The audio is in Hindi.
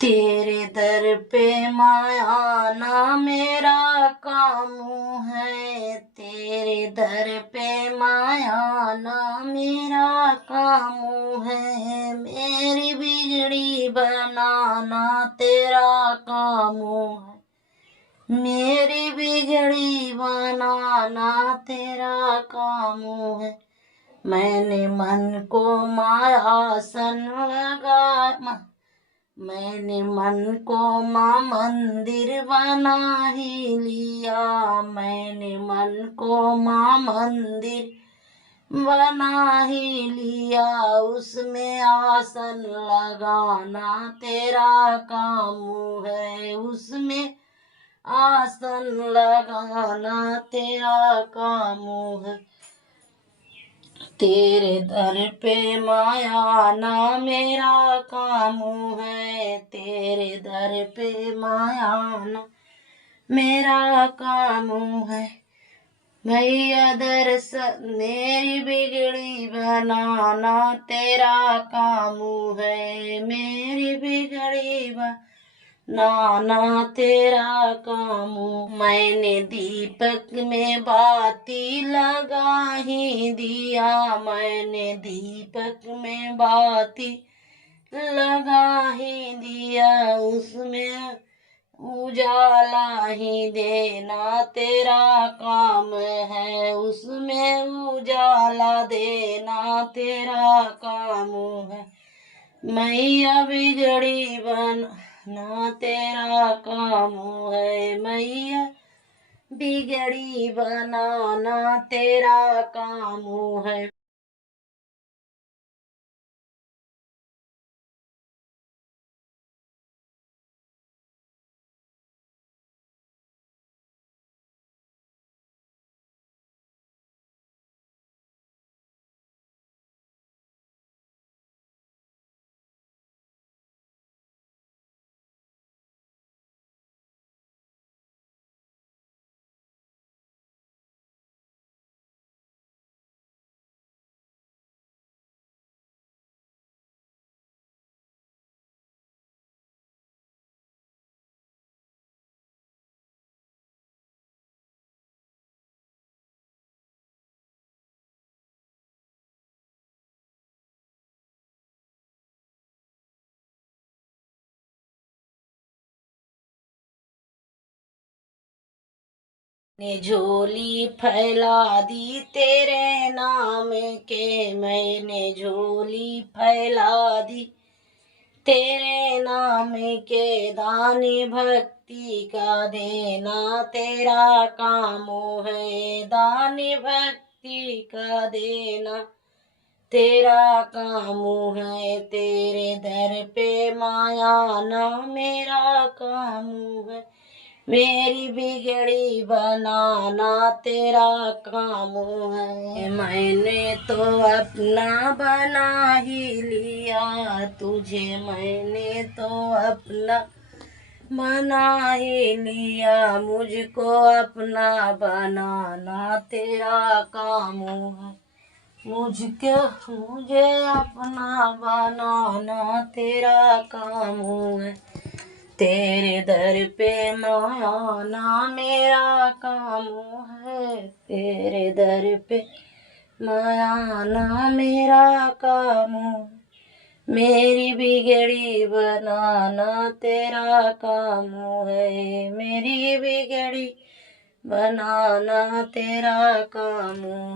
तेरे दर पे माया ना मेरा काम है। तेरे दर पे माया ना मेरा काम है। मेरी बिगड़ी बनाना तेरा काम है। मेरी बिगड़ी बनाना तेरा काम है। मैंने मन को मायासन मैंने मन को माँ मंदिर बना ही लिया। मैंने मन को माँ मंदिर बना ही लिया। उसमें आसन लगाना तेरा काम है। उसमें आसन लगाना तेरा काम है। तेरे दर पे माया ना मेरा काम है। तेरे दर पे माया ना मेरा काम है। मैया दर्शन मेरी बिगड़ी बनाना तेरा काम है। मेरी बिगड़ी नाना तेरा काम। मैंने दीपक में बाती लगा ही दिया। मैंने दीपक में बाती लगा ही दिया। उसमें उजाला ही देना तेरा काम है। उसमें उजाला देना तेरा काम है। मैया बिगड़ी बनाना तेरा काम है। मैया बिगड़ी बनाना तेरा काम है। ने झोली फैला दी तेरे नाम के। मैंने झोली फैला दी तेरे नाम के। दानी भक्ति का देना तेरा काम है। दानी भक्ति का देना तेरा काम है। तेरे दर पे माया ना मेरा काम है। मेरी बिगड़ी बनाना तेरा काम है। मैंने तो अपना बना ही लिया तुझे। मैंने तो अपना बना ही लिया। मुझको अपना बनाना तेरा काम है। मुझे अपना बनाना तेरा काम है। तेरे दर पे माया ना मेरा काम है। तेरे दर पे माया ना मेरा काम है। मेरी बिगड़ी बनाना तेरा काम है। मेरी बिगड़ी बनाना तेरा काम है।